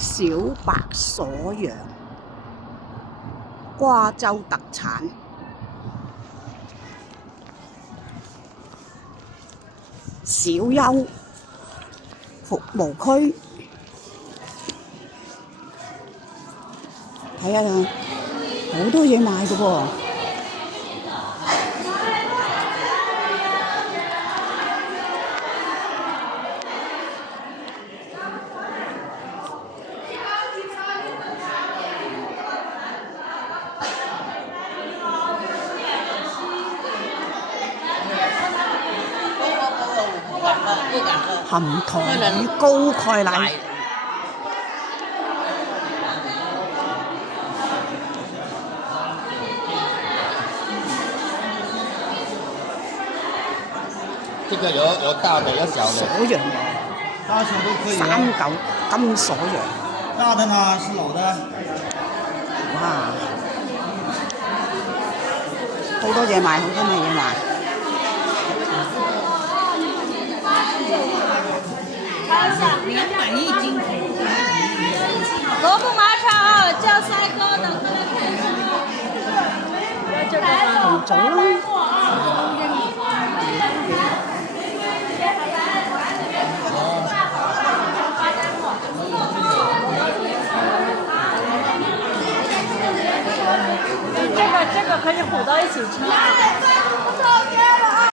小白鎖羊，瓜州特產。小休服務區，睇下好多嘢賣㗎噃。含糖與高鈣奶，這個有大的有小的。鎖羊，大小都可以。39金鎖羊。大的呢是老的。哇！好多嘢賣，好多嘢賣。200一斤。萝卜马炒叫3個等佢哋紅棗啦，這個可以混到一起吃。